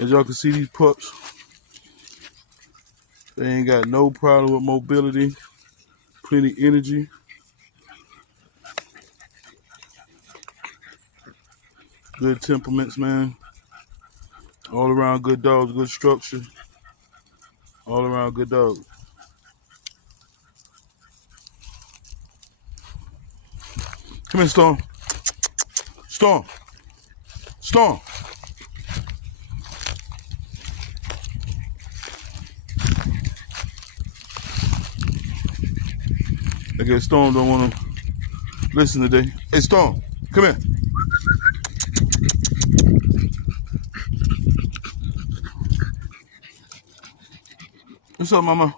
As y'all can see, these pups, they ain't got no problem with mobility, plenty energy. Good temperaments, man. All around good dogs, good structure. All around good dogs. Come here, Storm. Storm. Storm. I guess Storm don't want to listen today. Hey, Storm, come here. What's up, mama?